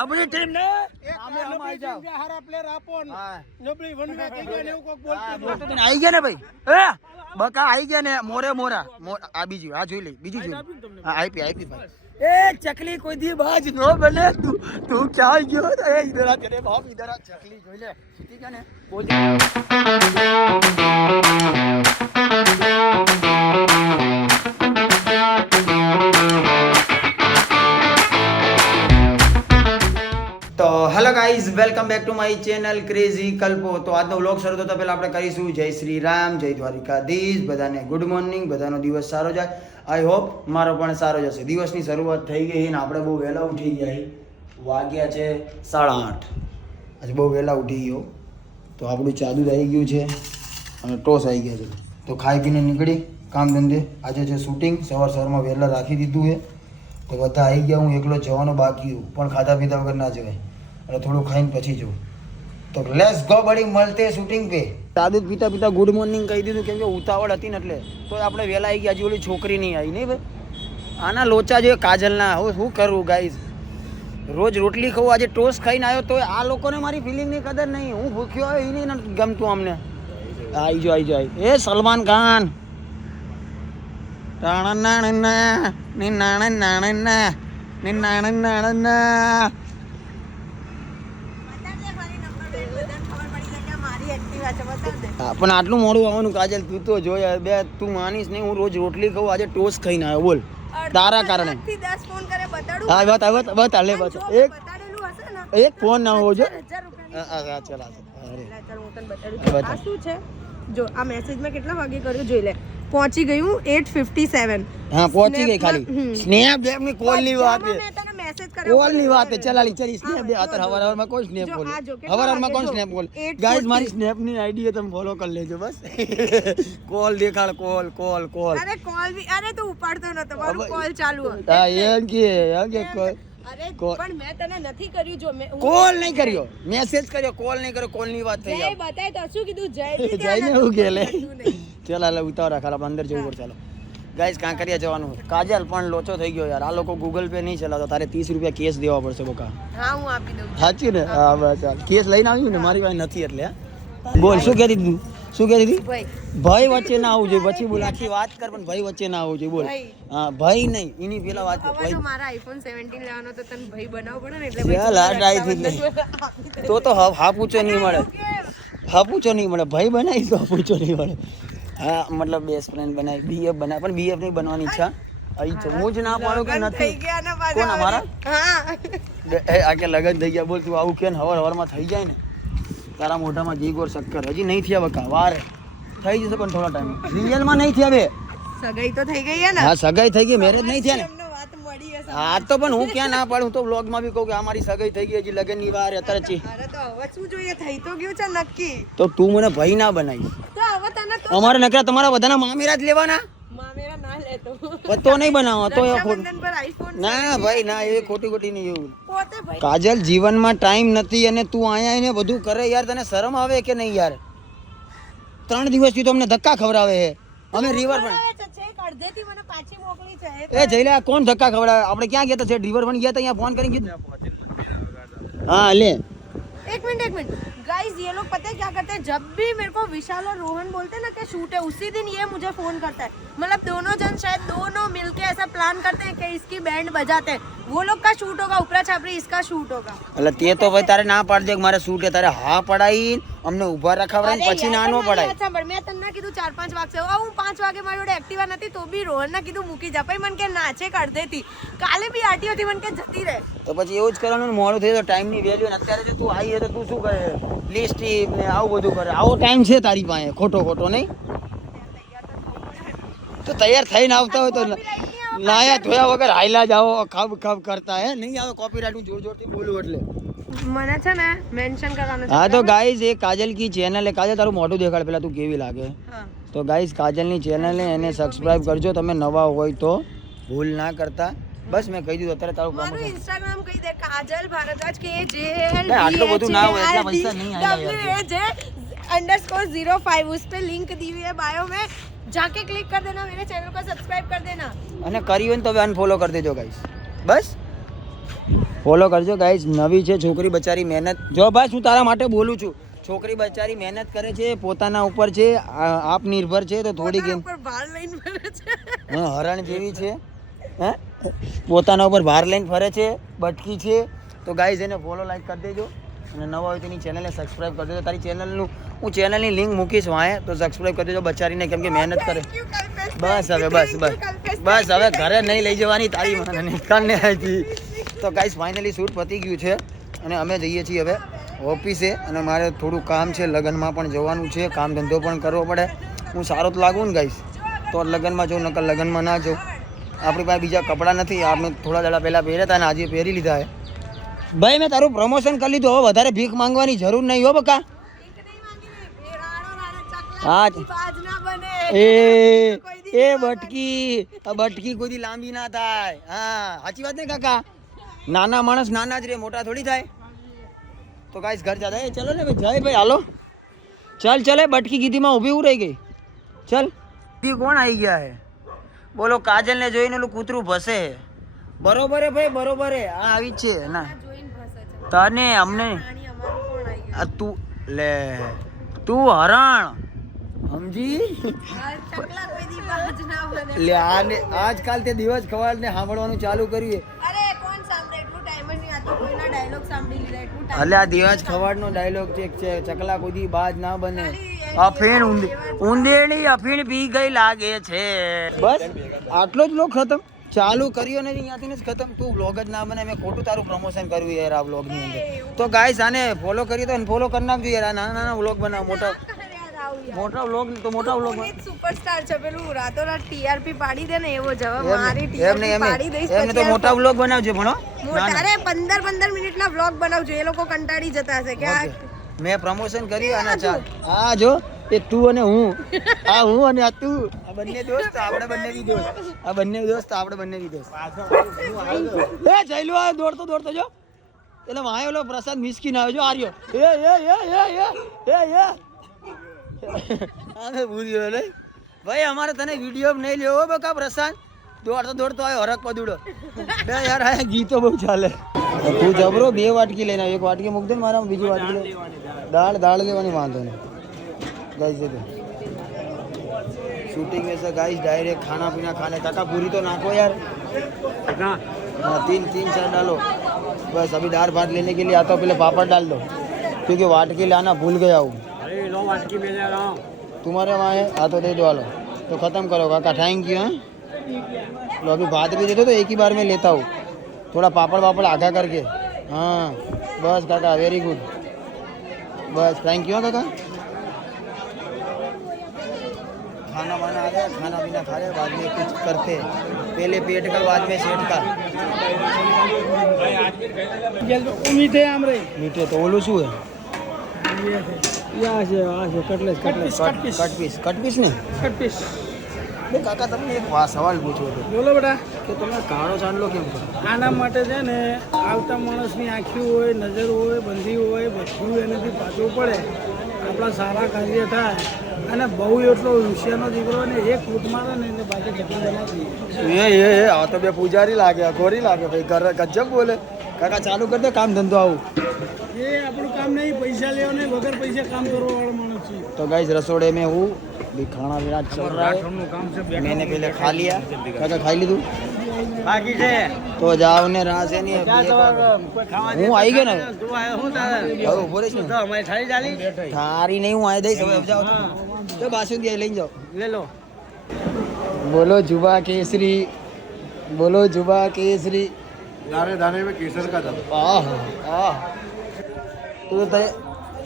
નબળી ટીમ ને સામે હમ આવી જાવ હારા પ્લેયર આપો ને નબળી વન મે થઈ ગયા ને એવું કોક બોલતો આવી ગયા ને ભાઈ એ બકા આવી ગયા ને મોરા આ બીજી આ જોઈ લે બીજી જોઈ હા આઈપી ભાઈ ए चकली कोई दी बाज नो बने तू क्या गयो ए इधर आ तेरे बाप इधर आ चकली જોઈ લે ठीक है ने बोल तो hello guys welcome back to my channel crazy Kalpo तो આજનો વ્લોગ શરૂ થતા પહેલા આપણે કરીશું જય શ્રી રામ જય દ્વારિકાધીશ બધાને ગુડ મોર્નિંગ બધાનો દિવસ સારો જાય આઈ હોપ મારો પણ સારો જશે દિવસની શરૂઆત થઈ ગઈ ને આપણે બહુ વહેલા ઉઠી ગયા વાગ્યા છે 8:30 આજે બહુ વહેલા ઉઠી ગયો તો આપણું ચાદુ આવી ગયું છે અને ટોસ આવી ગયા છે તો ખાઈ પીને નીકળી કામ ધંધે આજે છે શૂટિંગ સવારમાં વહેલા રાખી દીધું છે તો બધા આવી ગયા હું એકલો જવાનો બાકી હું પણ ખાધા પીધા વગર ના જવાય અને થોડું ખાઈને પછી જવું તો લેટ્સ ગો બડી મળતે શૂટિંગ પે સાદું પીતા ગુડ મોર્નિંગ કહી દીધું કેમ કે ઉતાવળ હતી ને એટલે તો આપણે વહેલા આવી ગયા હજી ઓલી છોકરી નહીં આવી નહીં ભાઈ આના લોચા જોઈએ કાજલના હું શું કરું ગાઈઝ રોજ રોટલી ખાઉં આજે ટોસ્ટ ખાઈને આવ્યો તો આ લોકોને મારી ફિલિંગની કદર નહીં હું ભૂખ્યો આવ્યો એ નહીં ગમતું અમને આવી જાઓ એ સલમાન ખાન પણ આટલું મોડું આવવાનું કાજલ તું તો જોય બે તું માનીશ નહીં હું રોજ રોટલી ખાઉં આજે ટોસ્ટ ખાઈને આવ્યો બોલ તારા કારણે એક ફોન ના હોવો જોઈએ જો આ મેસેજ મેં કેટલા વાગે કર્યું જોઈ લે પહોંચી ગયું 8:57 હા પહોંચી ગઈ ખાલી સ્નેપ બેમ ની કોલ ની વાત છે મેં તને મેસેજ કર્યો કોલ ની વાત છે ચલાલી ચલી સ્નેપ બે આતર હવારમાં કોઈ સ્નેપ બોલ હવારમાં કોણ સ્નેપ બોલ ગાઈસ મારી સ્નેપ ની આઈડી તમે ફોલો કરી લેજો બસ કોલ દેખાડ કોલ અરે કોલ બી અરે તું ઉપાડતો નતો મારું કોલ ચાલુ હતો હા એમ કે કોલ અરે પણ મેં તને નથી કર્યું જો મેં કોલ નહીં કર્યો મેસેજ કર્યો કોલ નહીં કર્યો કોલ ની વાત થઈ જય બતાય તો શું કીધું જય જઈને હું ગેલે ચાલ ઉતાવળ ખાલા અંદર જવું પડે ચાલો ગાઈસ કાંકરિયા જવાનું કાજલ પણ લોચો થઈ ગયો યાર આ લોકો ગૂગલ પે નહીં ચલાવતા તારે 30 રૂપિયા કેસ દેવા પડશે બોકા હા હું આપી દઉં સાચી ને હા બસ ચાલ કેસ લઈને આવ્યું ને મારી પાસે નથી એટલે બોલ શું કહેતી તું શું કહેતી હતી ભાઈ વચ્ચે ના આવવું જોઈએ પછી બોલ આખી વાત કર પણ ભાઈ વચ્ચે ના આવવું જોઈએ બોલ હા ભાઈ નહીં એની પેલા વાત કર ભાઈ મારા આઈફોન 17 લેવાનો તો તને ભાઈ બનાવવો પડે ને એટલે ચાલ આ ડાઈ થી તો હા પૂછો નહીં મળે ભાઈ બનાવી તો પૂછો નહીં મળે હા મતલબ બેસ્ટ ફ્રેન્ડ બનાવી બીએફ બનાવી પણ બીએફ નહીં બનવાની ઈચ્છા અહીં તો હું જ ના પાડું કે નથી કોણ અમારા હા આકે લગન થઈ ગયા બોલ તું આવું કે હવારમાં થઈ જાય ને તારા મોઢામાં ઘી ગોળ શક્કર હજી નહીં થયા બકા વાર થઈ જશે પણ થોડા ટાઈમ રિયલમાં નહીં થયા બે સગાઈ તો થઈ ગઈ છે ને હા સગાઈ થઈ ગઈ મેરેજ નહીં થયા ને વાત મળી હશે હા તો પણ હું ક્યાં ના પાડું તો વ્લોગમાં બી કહું કે અમારી સગાઈ થઈ ગઈ હજી લગનની વાર અત્યારે છે અરે તો હવે શું જોઈએ થઈ તો ગયું છે નક્કી તો તું મને ભાઈ ના બનાવી તો હવે તને તો અમારે નકરા તમારા બધાના મામેરા જ લેવાના મામેરા ના લેતો તો નહીં બનાવો તો રક્ષાબંધન પર આઈફોન ના ભાઈ ના એ ખોટી નહીં એવું પોતે ભાઈ કાજલ જીવનમાં ટાઈમ નથી અને તું અહીંયા આવીને બધું કરે યાર તને શરમ આવે કે નહીં યાર 3 દિવસથી તો અમને ધક્કા ખવડાવે છે અમે રિવર પણ અડધેથી મને પાછી મોકલી છે એ જઈલે કોણ ધક્કા ખવડાવે આપણે ક્યાં ગયા હતા રિવર પણ ગયા હતા અહીંયા ફોન કરીને કીધું હા લે एक मिनट गाइस ये लोग पता है क्या करते हैं जब भी मेरे को विशाल और रोहन बोलते हैं ना कि शूट है उसी दिन ये मुझे फोन करता है मतलब दोनों जन शायद दोनों मिलके ऐसा प्लान करते हैं कि इसकी बैंड बजाते हैं वो लोग का शूट होगा ऊपरा छापरी इसका शूट होगा એટલે તે તો ભાઈ તારે ના પાડ દે કે મારે શૂટ છે તારે હા પડાઈ અમને ઊભા રખાવડાઈ પછી ના નો પડાય અચ્છા પણ મેં તને કીધું 4-5 વાગે હું 5 વાગે મારી જોડે એક્ટિવા નથી તો બી રોહન ને કીધું મૂકી જા પછી મને કે નાચે કાઢદેતી કાલે બી આટીઓ થી મને કે જતી રહે તો પછી એવું જ કરવાનું મોડું થઈ તો ટાઈમ ની વેલ્યુ ને અત્યારે જો તું આવી તો તું શું કરે લિસ્ટ ને આવું બધું કરે આવો ટાઈમ છે તારી પાસે ખોટો નહીં તો તૈયાર થઈને આવતા હોય તો નાયા ધોયા વગર હાઈલા જાઓ ખબ કરતા હે નહીં આવે કોપીરાઇટ હું જોરથી બોલું એટલે મને છે ને મેન્શન કરવાનું છે હા તો ગાઈઝ એ કાજલ કી ચેનલ હે કાજલ તારું મોઢું દેખાડ પેલા તું કેવી લાગે હા તો ગાઈઝ કાજલની ચેનલ હે એને સબસ્ક્રાઇબ કરજો તમે નવા હોય તો ભૂલ ના કરતા બસ મેં કહી દીધું અત્યારે તારું મારું ઇન્સ્ટાગ્રામ કહી દે કાજલ ભારદ્વાજ કે જે આટલું બધું ના હોય એટલા પૈસા નહીં આયા _05 उस पे लिंक दी हुई है बायो में जाके क्लिक कर देना मेरे चैनल को सब्सक्राइब कर देना અને કરી હોય ને તો હવે અનફોલો કરી દેજો ગાઈસ બસ ફોલો કરજો ગાઈઝ. નવી છે છોકરી બચારી મહેનત. જો ભાઈ હું તારા માટે બોલું છું, છોકરી બચારી મહેનત કરે છે, પોતાના ઉપર છે, આત્મનિર્ભર છે, તો થોડી ગેમ હરણ જેવી છે. હે પોતાના ઉપર ભાર લઈને ફરે છે, બટકી છે. તો ગાઈઝ એને ફોલો લાઈક કરી દેજો અને નવા હોય તેની ચેનલને સબસ્ક્રાઈબ કરી દેજો. તારી ચેનલનું હું ચેનલની લિંક મૂકીશ વાંહે, તો સબસ્ક્રાઈબ કરી દેજો બચારીને, કેમ કે મહેનત કરે. બસ હવે બસ હવે ઘરે નહીં લઈ જવાની તારી મને નિકાલને આવી. તો ગાઈઝ ફાઇનલી શૂટ પતી ગયું છે અને અમે જઈએ છીએ હવે ઓફિસે. અને મારે થોડું કામ છે, લગ્નમાં પણ જવાનું છે, કામ ધંધો પણ કરવો પડે. હું સારો જ લાગું ને ગાઈઝ તો લગ્નમાં જાઉં, નકર લગ્નમાં ના જાઉં. આપણી પાસે બીજા કપડાં નથી, આપણે થોડા દાડા પહેલાં પહેર્યા હતા અને આજે પહેરી લીધા છે. ભાઈ મેં તારું પ્રમોશન કરી લીધું, હવે વધારે ભીખ માંગવાની જરૂર નહીં હો બકા. હા એ બટકી કોઈ દી લાંબી ના થાય. હા સાચી વાત ને કાકા, નાના માણસ નાના જ રે, મોટા થોડી થાય. તો ગાઈસ ઘર જાતા એ ચલો ને ભાઈ, જય ભાઈ હાલો ચલ ચલે. બટકી ગીધીમાં ઊભી હું રહી ગઈ. ચલ ઈ કોણ આવી ગયા હે બોલો? કાજલ ને જોઈને ઓલું કૂતરું ભસે. બરોબર હે ભાઈ, બરોબર હે. આ આવી જ છે ના તને અમને તું લે તું હરણ સમજી લે. આને આજકાલ તે દિવસ ખવાડ ને સાંભળવાનું ચાલુ કર્યું. એટલે આ દિવસ ખવાડ નો ડાયલોગ છે, ચકલા કુદી બાજ ના બને. અફીણ ઊંધેડી અફીણ પી ગઈ લાગે છે. બસ આટલો જ લોક ખતમ. ચાલુ કર્યો ને અહીંયાથી જ ખતમ. તું વ્લોગ જ ના બને, મેં ખોટું તારું પ્રમોશન કર્યું યાર આ વ્લોગ ની અંદર. તો ગાઈસ આને ફોલો કરી તો ફોલો કરી નાખજો યાર. આ નાના નાના વ્લોગ બનાવ, મોટા વ્લોગ તો મોટા વ્લોગ. સુપરસ્ટાર છે પેલું, રાતોરાત ટીઆરપી પાડી દે ને એવો જવાબ. મારી ટીઆરપી પાડી દઈશ. એમને તો મોટા વ્લોગ બનાવજો ભણો. અરે 15 મિનિટના વ્લોગ બનાવજો, એ લોકો કંટાળી જતા હશે કે આ મેં પ્રમોશન કર્યું આના. ચાલ આ જો એ તું અને હું, આ હું અને આ તું, આ બંને દોસ્ત, આપણે બંને બી દોસ્ત, આ બંને દોસ્ત, આપણે બંને બી દોસ્ત. એ જઈલો આ દોડતો દોડતો જો એટલે વાય ઓલો પ્રસાદ મિસકીન આવ્યો જો આર્યો. આને ભૂલ્યો લે ભાઈ, અમારે તને વિડીયો નહીં લેવો બકા. પ્રસાદ દોડતો દોડતો આવ્યો હરક પદુડો. બે યાર આ ગીતો બહુ ચાલે. તું જબરો 2 વાટકી લઈને આવ્યો. 1 વાટકી મૂક દે ને મારા, બીજી વાટકી દાળ લેવાની વાંધો નહીં. गाइस देखो शूटिंग में से गाइस डायरेक्ट खाना पीना खाने. काका पूरी तो नाखो यार, हाँ 3-4 डालो बस. अभी दाल भात लेने के लिए आता हूँ, पहले पापड़ डाल दो क्योंकि वाटकी लाना भूल गया हूँ. अरे लो वाटकी में ले रहा हूँ, तुम्हारे वहाँ है? हाँ तो दे दो आलो. तो ख़त्म करो काका, थैंक यू. हाँ लो अभी भात भी दे दो तो एक ही बार में लेता हूँ. थोड़ा पापड़ वापड़ आगा करके. हाँ बस काका वेरी गुड, बस थैंक यू. हाँ काका खाना वाना आ गया, खाना पीना खा रहे, बाद में कुछ करते. पहले पेट का बाद में सेठ का. मीठे आम रे मीठे तो ओલું શું હે? આ છે કટલેસ કટપીસ ને કટપીસ. કાકા તમને એક સવાલ પૂછવો હતો. બોલો બેટા. કે તમે કાળો ચાંદલો કેમ કરો? આના માટે છે ને આવતા માણસની આંખી હોય, નજર હોય, બંધી હોય, બધું એનાથી પાછું પડે, આપણા સારા કાર્ય થાય. અને બહુ એટલો ઋષિયાનો દીકરો ને એક ફૂટ મારે ને એટલે બાકી જતી બનાવી. એ આ તો બે પૂજારી લાગે, ગોરી લાગે ભાઈ. ગજબ બોલે. કાકા ચાલુ કરી દે કામ ધંધો આવું. એ આપણું કામ નહીં, પૈસા લેવા નહીં, વગર પૈસા કામ કરવા વાળો માણસ છે. तो गाइस रसोड़े में हूँ, भी खाना पीना चल रहा है. मैंने पहले खा लिया. काका खाई ली तू? બાકી છે તો જાવ ને રાસ એની હું આવી ગયો ને હવે ઉભો રહીશ ને. અમારી થાળી ચાલી થારી નહીં, હું આવી દઈશ. હવે જાઓ તો બાસુંદી લઈને જાઓ. લે લો. બોલો जुबा केसरी, बोलो जुबा केसरी. दाने दाने में केसर का था. आह आह तो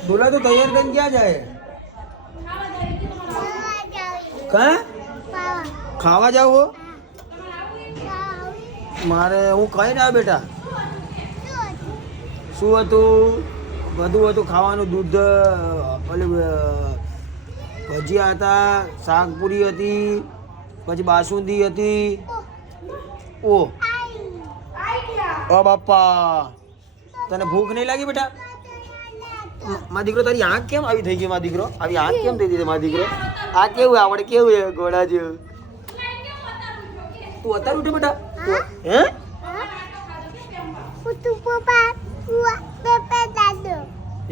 दूल्हा तो तैयार करके क्या जाए? कहाँ खावा जाओ? वो મારે હું ખાઈ ના બેટા. શું હતું? બધું હતું ખાવાનું. દૂધ, ઓલી ભજીયા હતા, શાકપુરી હતી, પછી બાસુંદી હતી. ઓ બાપા, તને ભૂખ નહીં લાગી બેટા? મારા દીકરો તારી આંખ કેમ આવી થઈ ગઈ? મારા દીકરો આવી આંખ કેમ થઈ ગઈ? મારા દીકરો આ કેવું આવડે? કેવું ઘોડા જેવું? તું અત્યારે ઉઠે બેટા? હે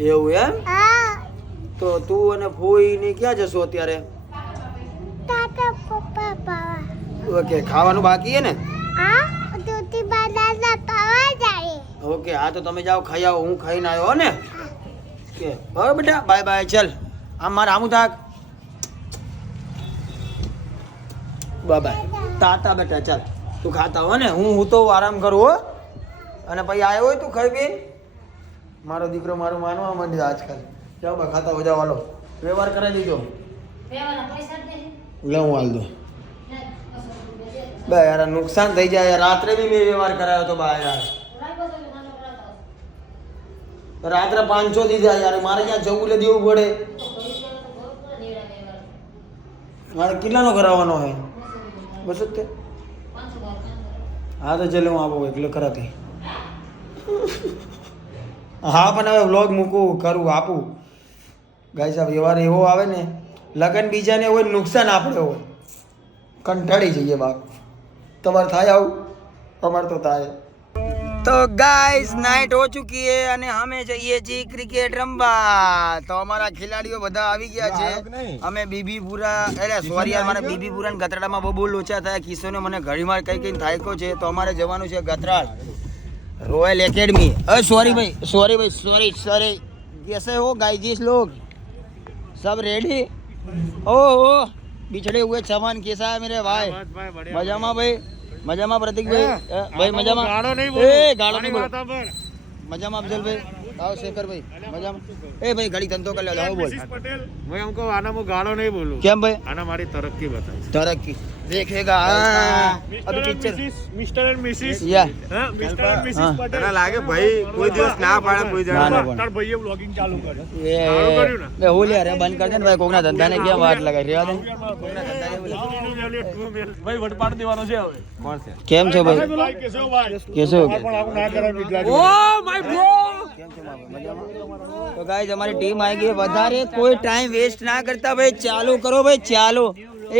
એવું એમ? તો તું અને ફોઈ ને ક્યાં જશો અત્યારે? ઓકે, ખાવાનું બાકી છે ને? ઓકે, હા તો તમે જાઓ ખાઈ આવો, હું ખાઈને આવ્યો ને. કે બરાબર બેટા, બાય બાય. ચાલ આમ મારે આમું થાક. બાય બાય, તાતા બેટા. ચાલ તું ખાતા હો ને, હું તો આરામ કરું હો. અને પછી આવ્યો હોય તું ખાઈ પી. મારો દીકરો મારું માનવા માંડ્યો આજકાલ. જાઓ બા, ખાતા હો જાઓ. હાલો વ્યવહાર કરાવી દીધો. લે હું હાલ દઉં. બા યાર નુકસાન થઈ જાય. રાત્રે બી મેં વ્યવહાર કરાયો તો બા યાર. રાત્રે 500 દીધા યાર. મારે ક્યાં જવું લે દેવું પડે. મારે કેટલાનો કરાવવાનો હોય? બસ જ તે. હા તો ચાલો હું આવો એટલે ખરાથી. હા પણ હવે વ્લોગ મૂકું કરું આપું. ગાઈસ આ વ્યવહાર એવો આવે ને, લગન બીજાને હોય નુકસાન આપણે હોય. કંટાળી જઈએ બાપ. તમારે થાય આવું? અમારે તો થાય. તો ગાઈસ નાઇટ હો ચુકી है અને અમે જઈએ છીએ ક્રિકેટ રમવા. તો અમારા ખેલાડીઓ બધા આવી ગયા છે. અમે બીબીપુરા, અરે સોરી યાર, મારા બીબીપુરા ને ગતરાડામાં બહુ લોચા થયા. કિશોને મને ઘડીમાં કઈ થાયકો છે. તો અમારે જવાનું છે ગતરાડ रॉयल एकेडमी. सॉरी भाई, सॉरी. कैसे हो गाइस लोग? सब रेडी? ओ बिछड़े हुए सामान कैसा है मेरे भाई? मजामा भाई, मजामा प्रतीक भाई, भाई मजामा. गाड़ो नहीं बोलो. मजामा अफजल भाई, आओ शेखर भाई, मजामा. ए भाई घड़ी धंधो कर ले, जाओ बोल. मैं हमको आना वो गाड़ो नहीं बोलूं. क्या भाई? आना हमारी तरक्की बताओ. तरक्की देखेगा. अभी पिक्चर मिस्टर एंड मिसेस या मिस्टर एंड मिसेस हाँ. पटेल લાગે ભાઈ કોઈ દિવસ ના પાડે કોઈ ના, ના, જણા તાર ભાઈએ વ્લોગિંગ ચાલુ કર્યું. ये हो लिया रे, बंद कर दे भाई. कोकना धंधा ने क्या वाट लगाई रेवा दे. ભાઈ વટ પાડ દેવાનો છે હવે. કોણ છે કેમ છો ભાઈ? ભાઈ કેસો ભાઈ કેસો પણ આવું ના કરાય બીજા. Oh my bro. કેમ છો મજામાં? તો ગાઈસ અમારી ટીમ આવી ગઈ. વધારે કોઈ ટાઈમ વેસ્ટ ના કરતા ભાઈ, ચાલુ કરો ભાઈ, ચાલુ.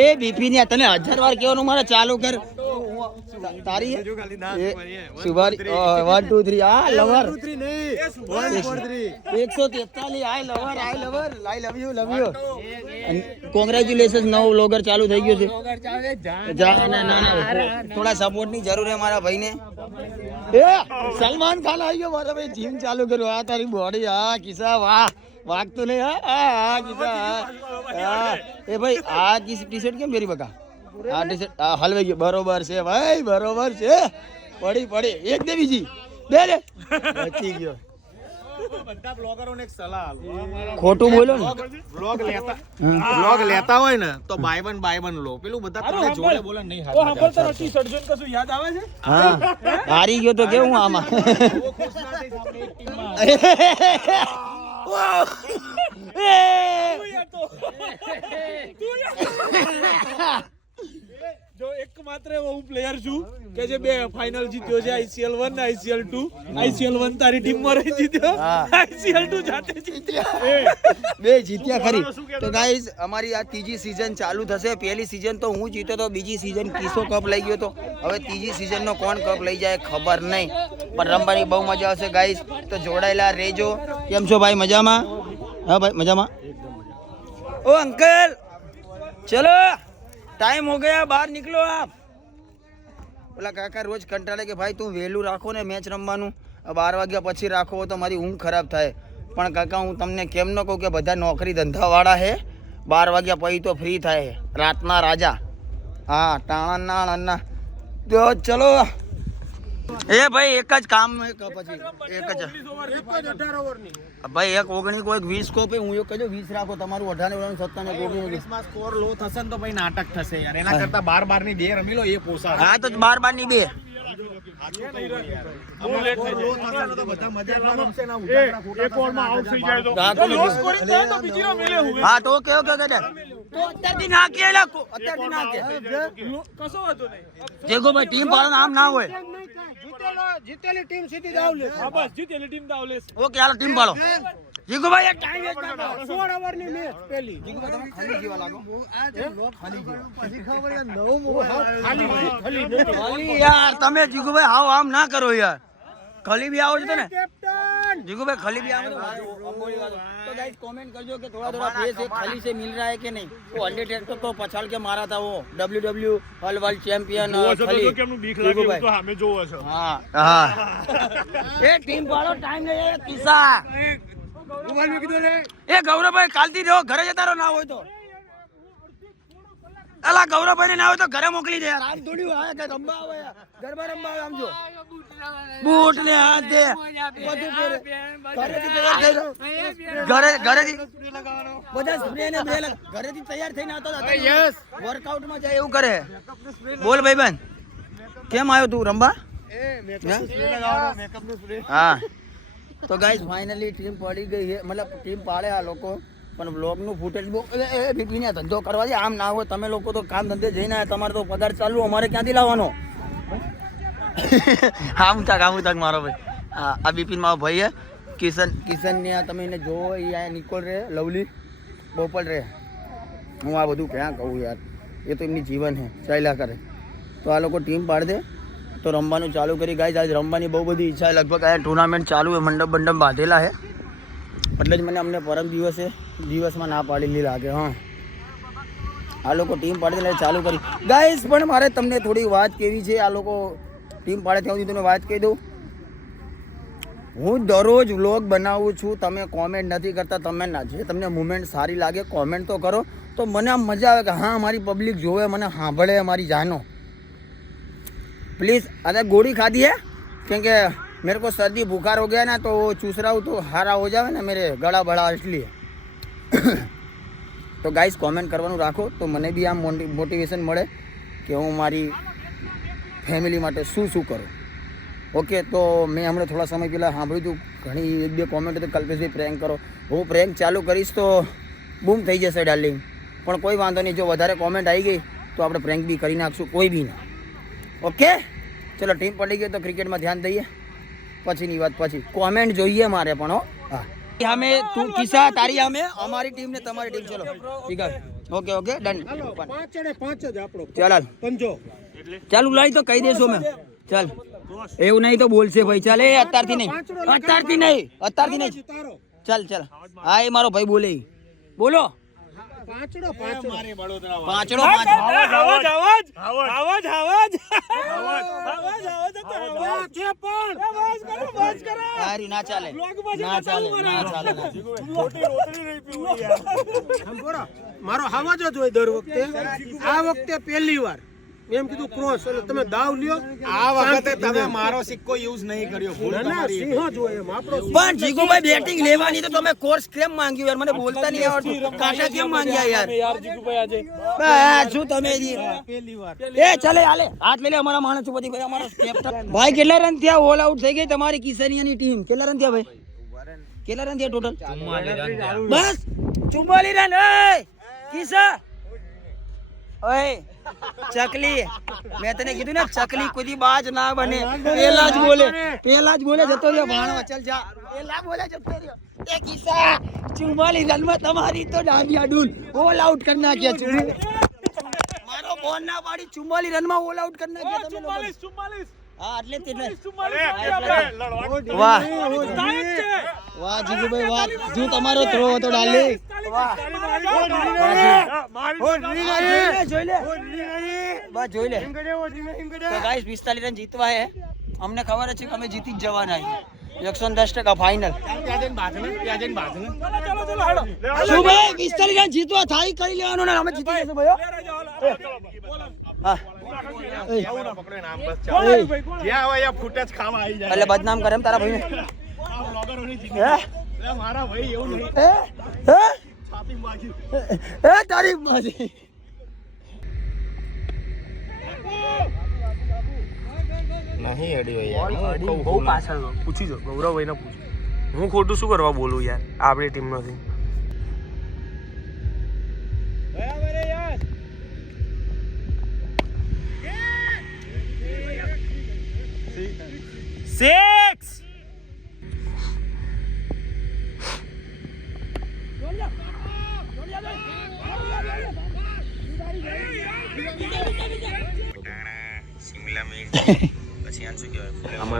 એ બીપી ને તને 1000 વાર કહેવાનું મારે ચાલુ કર. તારી સુભારી 1 2 3 આ lover 143 I lover I love you. Congratulation, નવો વ્લોગર ચાલુ થઈ ગયો છે. ના થોડા સપોર્ટ ની જરૂર છે મારા ભાઈને. એ સલમાન ખાન આવી ગયો મારા ભાઈ. જીમ ચાલુ કર્યો. આ તારી બોડી. આ કિસ્સા વાહ વાગતો નહીં. હા કિસ્સા. એ ભાઈ આ ટી શર્ટ કેમ પહેરી બકા? આ ટી શર્ટ હલવાઈ ગયો. બરોબર છે ભાઈ, બરોબર છે. પડી એક દે, બીજી બે લે. બચી ગયો. બધા બ્લોગરોને એક સલાહ આલું. ખોટું બોલો ને. વ્લોગ લેતા હોય ને તો બાય વન લો. પેલું બધા તમને જોડે બોલે નહીં ઓ હંભળ તારો ટી-શર્ટ જોઈને કશું યાદ આવે છે? હા હારી ગયો તો કેવું આમાં. જો એકમાત્ર એવો હું પ્લેયર છું કે જે 2 ફાઇનલ જીત્યો છે, ICL 1 ને ICL 2. ICL 1 તારી ટીમમાં રહી જીત્યો, ICL 2 જાતે જીત્યો. બે જીત્યા ખરી. તો ગાઈઝ અમારી આ ત્રીજી સીઝન ચાલુ થશે. પહેલી સીઝન તો હું જીત્યો તો, બીજી સીઝન કિસો કપ લઈ ગયો તો. હવે ત્રીજી સીઝનનો કોણ કપ લઈ જાય ખબર નહીં, પણ રમવાની બહુ મજા આવશે ગાઈઝ. તો જોડાયેલા રહેજો. કેમ છો ભાઈ? મજામાં? હા ભાઈ મજામાં. ओ अंकल चलो टाइम हो गया, बाहर निकलो आप. ઓલા કાકા રોજ કંટાળે કે ભાઈ તું વહેલું રાખો ને મેચ રમવાનું, 12 વાગ્યા પછી રાખો તો મારી ઊંઘ ખરાબ થાય. પણ કાકા હું તમને કેમ ન કહું કે બધા નોકરી ધંધાવાળા હે, 12 વાગ્યા પછી તો ફ્રી થાય, રાતના રાજા. હા ટાણા તો ચલો. એ ભાઈ એક જ કામ પછી એક જ 18 ઓવરની ભાઈ, એક 19 કોઈ 20 કોપે હું એક કજો 20 રાખો. તમારું 18 17 ને 19 માં સ્કોર લો થશે ને તો ભાઈ નાટક થશે યાર. એના કરતા 12 ની 2 રમી લો એ પોસા. હા તો 12 ની 2 એક ઓવરમાં આઉટ થઈ જાય તો લો સ્કોરિંગ થાય તો બીજી નો મિલે હુએ. હા તો ઓકે તો અત્યારથી નાખીએ અત્યારથી નાખીએ કશો હતો નહીં. જેગો ભાઈ ટીમ પાડો આમ ના હોય. જીતેલી ટીમ સીધી દાવ લે. હા બસ જીતેલી ટીમ દાવ લેશે. ઓકે હાલો ટીમ પાડો. જીગો ભાઈ એક ટાઈમ વેસ્ટ ના કરો. 16 ઓવરની મેચ પહેલી. જીગો ભાઈ તમે ખાલી જેવા લાગો. ખાલી ખાલી યાર તમે જીગો ભાઈ હાવ આમ ના કરો યાર. ખલી બી આવો છો ને कैप्टन જીગુભાઈ ખલી બી આવો तो गाइस कमेंट करजो कि थोड़ा थोड़ा फेस एक खली से मिल रहा है कि नहीं वो अंडरटेकर को पछाड़ के मारा था वो WWE वर्ल्ड चैंपियन खली जीगुभाई સામે જોવો છો हाँ हाँ ए टीम वालों टाइम नहीं है किसा ए गौरवભાઈ કાલથી જો ઘરે જતા રહો ના હોય તો અલા ગૌરવભાઈ ને ના હોય તો ઘરે મોકલી દે યાર આમ થોડી હોય કે રંબા આવે ગરબા રંબા આવે આમ જો બૂટ ને હાથ દે બધું પહેરે ઘરેથી તૈયાર થઈ ઘરેથી બધા સ્પ્રે ને બ્રે ઘરેથી તૈયાર થઈને આવતો હતો યસ વર્કઆઉટ માં જાય એવું કરે બોલ ભાઈબંધ કેમ આવ્યો તું રંબા હા તો ગાઈસ ફાઇનલી ટીમ પડી ગઈ છે મતલબ ટીમ પાડે આ લોકો પણ બ્લોગ નું ફૂટેજ બીપીને ધંધો કરવા દે આમ ના હોય તમે લોકો તો કામ ધંધે જઈને આવ્યા તમારે તો પગાર ચાલુ અમારે ક્યાંથી લાવવાનો આમ તક મારો ભાઈ હા આ બિપિન મારો ભાઈ હે કિશન ને તમે એને જોવો એ આ નિકોલ રે લવલી બોપલ રે હું આ બધું ક્યાં કહું યાર એ તો એમની જીવન છે ચાલ્યા કરે તો આ લોકો ટીમ પાડ દે તો રમવાનું ચાલુ કરી ગાઈસ આજ રમવાની બહુ બધી ઈચ્છા છે લગભગ આ ટુર્નામેન્ટ ચાલુ છે મંડપ બાંધેલા છે એટલે જ મને અમને પરમ દિવસમાં ના પાડેલી લાગે હા આ લોકો ટીમ પાડેલા ચાલુ કરી ગાઈસ પણ મારે તમને થોડી વાત કેવી છે આ લોકો ટીમ પાડે ત્યાં સુધી તમે વાત કહી દઉં હું દરરોજ વ્લોગ બનાવું છું તમે કોમેન્ટ નથી કરતા તમે ના જે તમને મુમેન્ટ સારી લાગે કોમેન્ટ તો કરો તો મને આમ મજા આવે કે હા મારી પબ્લિક જોવે મને સાંભળે મારી જાનો प्लीज़ अरे गोली खा दी है क्योंकि मेरे को सर्दी बुखार हो गया ना तो चूस रहा हूँ तो हारा हो जाए ना मेरे गला बड़ा इसलिए तो गाइस कमेंट करवाનું રાખો તો મને બી આમ મોટિવેશન મળે કે હું મારી ફેમિલી માટે શું કરું ઓકે તો મેં હમણાં થોડા સમય પહેલાં સાંભળ્યું હતું ઘણી એક બે કોમેન્ટ હતી કલ્પેશભાઈ પ્રેન્ક કરો હું પ્રેન્ક ચાલુ કરીશ તો બૂમ થઈ જશે ડાર્લિંગ પણ કોઈ વાંધો નહીં જો વધારે કોમેન્ટ આવી ગઈ તો આપણે પ્રેન્ક બી કરી નાખશું કોઈ બી ના ઓકે ચલો ટીમ પડી ગઈ તો ક્રિકેટમાં ધ્યાન દઈએ પછીની વાત પછી કોમેન્ટ જોઈએ મારે પણ હો હા અમે તું કિસ્સા તારી અમે અમારી ટીમ ને તમારી ટીમ ચલો ઠીક છે ઓકે ડન 5 જ આપણો ચાલ પંજો ચાલ ઉલાડી તો કહી દેશો મેં ચાલ એવું નહીં તો બોલશે ભાઈ ચાલ એ અત્યારથી નહીં ચાલ હા એ મારો ભાઈ બોલે બોલો પાંચડો ના ચાલે મારો હાવા જ હોય દર વખતે આ વખતે પહેલી વાર એમ કીધું ક્રોસ એટલે તમે દાવ લ્યો આ વખતે તમે મારો સિક્કો યુઝ નહીં કર્યો ભૂલ તમારી સિંહ જ હોય એમ આપણો પણ જીગુભાઈ બેટિંગ લેવાની તો તમે કોર્સ કેમ માંગ્યું યાર મને બોલતા નહીં આવડતું કાંટા કેમ માંગ્યા યાર જીગુભાઈ આજે શું તમે પહેલી વાર એ ચાલે હાલે હાથ લઈ લે અમારા માણસ ઉપર ભાઈ અમારો કેપ્ટન ભાઈ કેટલા રન થયા ઓલ આઉટ થઈ ગઈ તમારી કિશનિયાની ટીમ કેટલા રન થયા ભાઈ કેટલા રન થયા ટોટલ બસ 44 રન એ કિશા ઓય ચકલી મેં તને કીધું ને ચકલી કોઈ બાજ ના બને પેલા જ બોલે જતો રહ્યો ભાણવા ચાલ જા પેલા બોલે જતો રહ્યો એ કિસ્સા 44 રનમાં તમારી તો ડાંડિયા ડૂલ ઓલ આઉટ કરી નાખ્યા છે મારો બોલ ના પાડી 44 રનમાં ઓલ આઉટ કરી નાખ્યા તમે લોકો 44 હા એટલે વાહ વાહ જીગુભાઈ વાહ જો તમારો થ્રો હતો ડાલી વાહ જોઈ લે બસ જોઈ લે તો ગાઈસ 45 રન જીતવા હે અમને ખબર છે કે અમે જીતી જ જવાના છે 110% ફાઇનલ શું ભાઈ 45 રન જીતવા થાય કરી લેવાનું ને અમે જીતી જશું ભાઈ હા એટલે બદનામ કરે એમ તારા ભાઈ મારા ભાઈ એવું નહીં તારી બાજી નહીં અડી હોય યાર બહુ પાછળ પૂછી જો ગૌરવભાઈ ને પૂછ હું ખોટું શું કરવા બોલું યાર આપણી ટીમ નથી સિક્સ શિમલા મિર્ચ પછી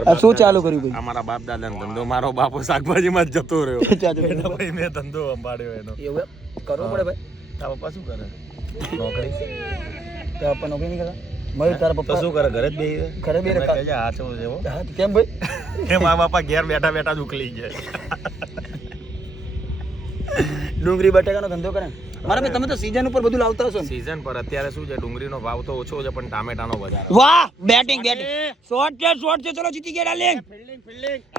આ શું ચાલુ કર્યું ભાઈ? અમારા બાપ દાદાનો ધંધો, મારો બાપો શાકભાજીમાં જ જતો રહ્યો. એનો ભાઈ મેં ધંધો સંભાળ્યો એનો. એવું એમ? કરવું પડે ભાઈ. તારા પપ્પા શું કરે? નોકરી. તારા પપ્પા નોકરી નહીં કરતા? મયુર તારા તો પપ્પા શું કરે? ઘરે જ બેહી રહે? ઘરે બેહી રહે. મને કહેજે, હાચો છે હો. હા, કેમ ભાઈ? એ મારા બાપા ઘેર બેઠા બેઠા જ ઉકલી જાય. ડુંગળી બટાકાનો ધંધો કરે ને? મારા ભાઈ તમે તો સીઝન ઉપર બધું લાવતા હશો ને? સીઝન પર અત્યારે શું છે, ડુંગળીનો ભાવ તો ઓછો છે પણ ટામેટાનો વધારે. વાહ, બેટિંગ શોર્ટ છે ચલો જીતી ગયા ડાર્લિંગ.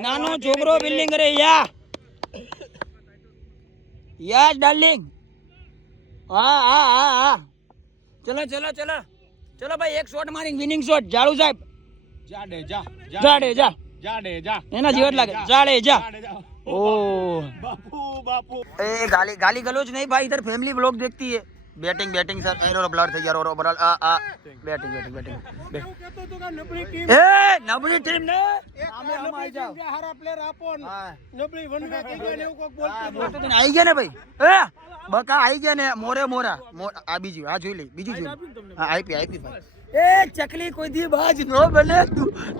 નાનો છોકરો ફિલ્ડિંગ કરે યા ડાર્લિંગ. હા હા હા હા, ચલો ભાઈ, એક શોટ મારી વિનિંગ શોટ. જાડુ સાહેબ, જાડેજા એના જીવત લાગે. જાડેજા. ओ બાપુ ए गाली गलोच नहीं भाई, इधर फैमिली ब्लॉग देखती है. बैटिंग सर, एरो ब्लर થઈ ગયા. रो बरल आ बैटिंग ए नबળી टीम ने સામે હમ આવી જાવ. હારા પ્લેયર આપો ને હા, નબળી વન મેચ થઈ ગઈ ને એવું કોક બોલતું બોલતો તો ને આવી ગયા ને ભાઈ. એ બકા આવી ગયા ને. મોરા આ બીજી આ જોઈ લે, બીજી જોઈ. હા, આઈપી ભાઈ. ए चकली कोई दी बाज नो बने.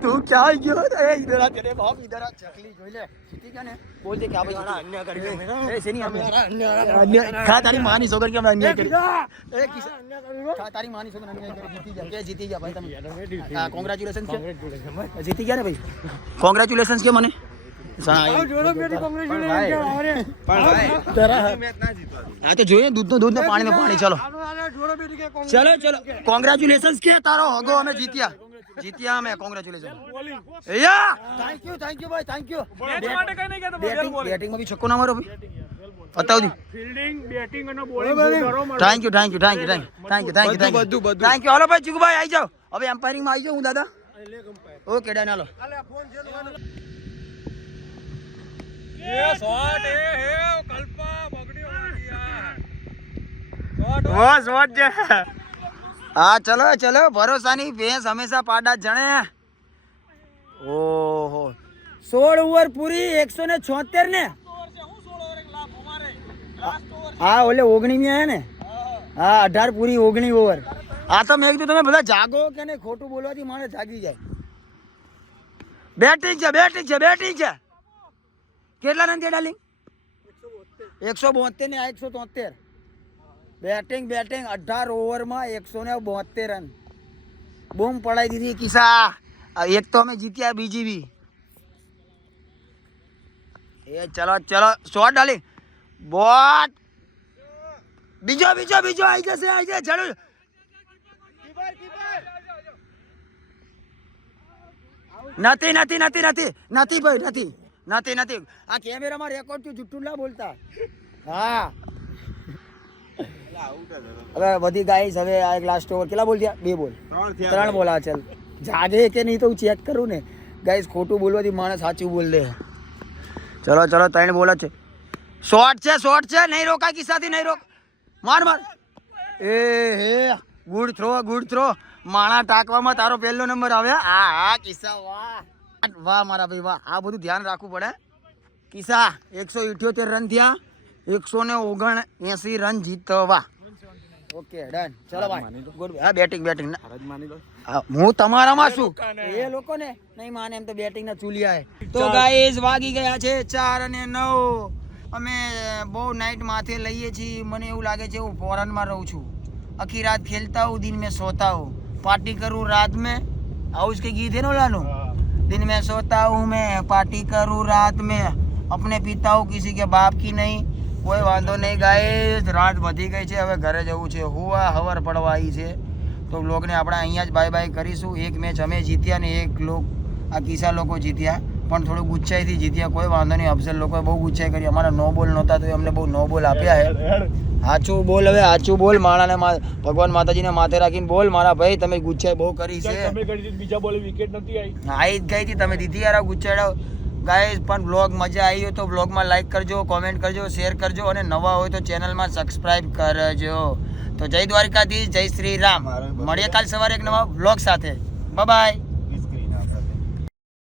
तू क्या गयो? ए इधर आ तेरे बाप, इधर आ. चकली જોઈ લે, જીતી ગયા ને. बोल दे क्या भाई अन्याय कर दिया मेरा. ए सेनी अन्याय खा तारी मानी सोगर के अन्याय कर. ए किसा खा तारी मानी सोगर अन्याय कर. जीती गया भाई તમે. हां, कांग्रेचुलेशन के. जीती ગયા ને ભાઈ. कांग्रेचुलेशन के મને. જોડો બેટી કોંગ્રેચ્યુલેશન અરે હા તો જોઈએ, દૂધ ને પાણી ને પાણી. ચલો જોડો બેટી કે ચલો કોંગ્રેચ્યુલેશન કે તારો હગો અમે જીત્યા અમે. કોંગ્રેચ્યુલેશન. યા થેન્ક યુ ભાઈ, થેન્ક યુ. બેટિંગ માં બી છક્કો ના મારો ભાઈ. બતાવ દી ફિલ્ડિંગ બેટિંગ અને બોલિંગ કરો. Thank you. હાલો ભાઈ, ચીકુભાઈ આવી જાઓ. હવે એમ્પાયરિંગ માં આવી જાઓ. હું દાદા ઓકે ડન. હાલો હા ચલો ભરોસાની ભેંસ હંમેશા પાડા જણે. ઓહો 16 ઓવર પૂરી 176 ને. હા ઓલે 19 આયા ને. હા 18 પૂરી 19 ઓવર. આ તો મેં કીધું તમે બધા જાગો કે નહીં, ખોટું બોલવાથી માણસ જાગી જાય. બેટિંગ છે. કેટલા રન થયા ડાર્લિંગ? 172 ને આ 173. બેટિંગ 18 ઓવરમાં 172 રન. બૂમ પડાઈ દીધી કિસ્સા. એક તો અમે જીત્યા, બીજી બી. એ ચલો શોટ ડાર્લિંગ. બોટ બીજો આવી જશે ચલો. નથી ભાઈ, નથી. આ કેમેરામાં રેકોર્ડ થયું, જુઠ્ઠું ના બોલતા. હા હવે બધી ગાઈસ. હવે આ એક લાસ્ટ ઓવર. કેટલા બોલ થયા? 2 બોલ. 3 બોલ. આ ચાલ જાગે કે નહીં તો હું ચેક કરું ને. ગાઈસ ખોટું બોલવાથી માણસ સાચું બોલ દે. ચલો 3 બોલ જ છે. શોર્ટ છે. નહીં રોકાય કિસ્સાથી, નહીં રોક. માર એ હે ગુડ થ્રો. માણા ટાંકવામાં તારો પહેલો નંબર આવે. હા કિસ્સા વાહ મારા ભાઈ વાહ. આ બધું ધ્યાન રાખવું પડે. કિસ્સા 178 રન થયા, 179 રન જીતવા. Okay done. ચલો ભાઈ ગુડ. હા બેટિંગ હું તમારામાં છું. એ લોકોને નહીં માને એમ તો બેટિંગ ના ચૂલિયા. તો ગાઈસ વાગી ગયા છે 4 અને 9. અમે બહુ નાઇટ માથે લઈએ છીએ. મને એવું લાગે છે હું ફોરનમાં રહું છું. આખી રાત ખેલતા હું, दिन में सोता हूँ, पार्टी करूँ रात में. आओ उसके गीत है ना लानो. दिन में सोता हूँ मैं, पार्टी करूँ रात में, अपने पीता हूँ किसी के बाप की नहीं. કોઈ વાંધો નહીં ગાઈસ, રાત વધી ગઈ છે, હવે ઘરે જવું છે. હુવા હવર પડવા આવી છે. તો વ્લોગને આપણે અહીંયા જ બાય કરીશું. એક મેચ અમે જીત્યા ને એક આ કિસ્સા લોકો જીત્યા, પણ થોડું ગુચ્છાઈથી જીત્યા. કોઈ વાંધો નહીં. અફઝલ લોકોએ બહુ ગુચ્છાઈ કરી. અમારા નો બોલ નહોતા તો અમને બહુ નો બોલ આપ્યા છે. સાચું બોલ, હવે સાચું બોલ. માણાને ભગવાન માતાજીને માથે રાખીને બોલ. મારા ભાઈ તમે ગુચ્છાઈ બહુ કરી છે. બીજા બોલે વિકેટ નથી આવી. આવી જ ગઈ હતી, તમે દીધી યાર ગુચ્છાડા. ગાઈસ પણ વ્લોગ મજા આવી હોય તો વ્લોગમાં લાઈક કરજો, કોમેન્ટ કરજો, શેર કરજો, અને નવા હોય તો ચેનલમાં સબસ્ક્રાઈબ કરજો. તો જય દ્વારકાધીશ, જય શ્રી રામ. મળીએ કાલ સવારે એક નવા વ્લોગ સાથે. બાય.